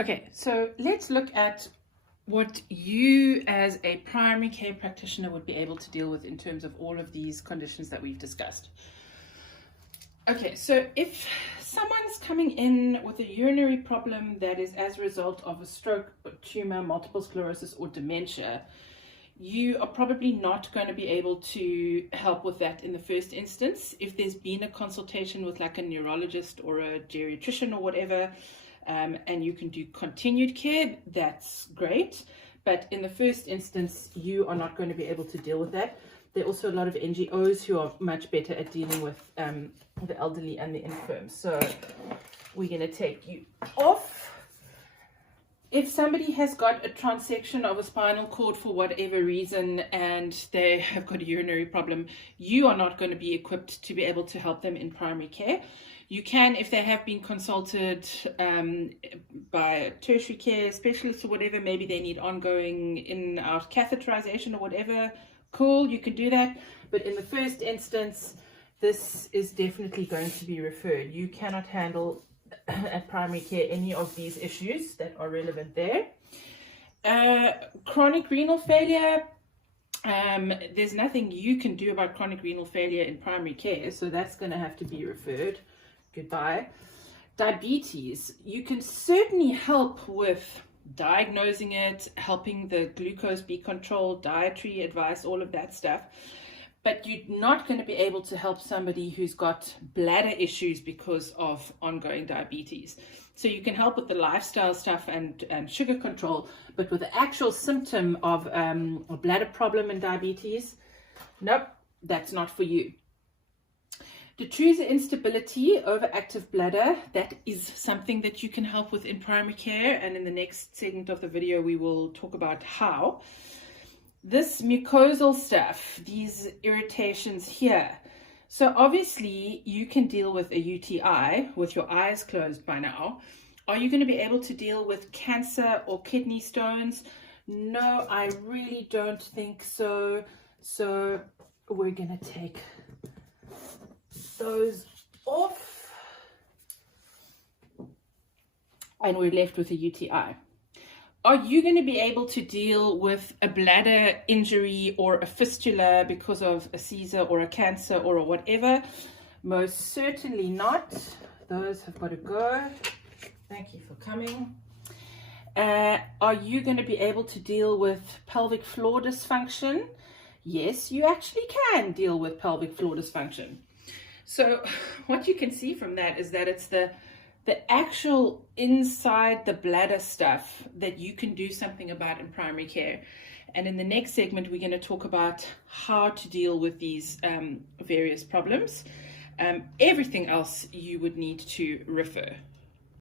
Okay, so let's look at what you as a primary care practitioner would be able to deal with in terms of all of these conditions that we've discussed. Okay, so if someone's coming in with a urinary problem that is as a result of a stroke, or tumor, multiple sclerosis, or dementia, you are probably not going to be able to help with that in the first instance. If there's been a consultation with like a neurologist or a geriatrician or whatever, and you can do continued care, that's great. But in the first instance, you are not going to be able to deal with that. There are also a lot of NGOs who are much better at dealing with the elderly and the infirm. So we're going to take you off. If somebody has got a transection of a spinal cord for whatever reason and they have got a urinary problem, you are not going to be equipped to be able to help them in primary care. You can, if they have been consulted by a tertiary care specialist or whatever, maybe they need ongoing in-out catheterization or whatever, cool, you can do that. But in the first instance, this is definitely going to be referred. You cannot handle at primary care any of these issues that are relevant there. Chronic renal failure, there's nothing you can do about chronic renal failure in primary care, so that's going to have to be referred. Goodbye. Diabetes, you can certainly help with diagnosing it, helping the glucose be controlled, dietary advice, all of that stuff. But you're not going to be able to help somebody who's got bladder issues because of ongoing diabetes. So you can help with the lifestyle stuff and sugar control, but with the actual symptom of a bladder problem and diabetes, nope, that's not for you. Detrusor instability, overactive bladder, that is something that you can help with in primary care, and in the next segment of the video we will talk about how. This mucosal stuff, these irritations here. So obviously you can deal with a UTI with your eyes closed by now. Are you going to be able to deal with cancer or kidney stones? No, I really don't think so. So we're going to take those off. And we're left with a UTI. Are you going to be able to deal with a bladder injury or a fistula because of a seizure or a cancer or a whatever? Most certainly not. Those have got to go. Thank you for coming. Are you going to be able to deal with pelvic floor dysfunction? Yes, you actually can deal with pelvic floor dysfunction. So what you can see from that is that it's the actual inside the bladder stuff that you can do something about in primary care. And in the next segment, we're going to talk about how to deal with these various problems. Everything else you would need to refer.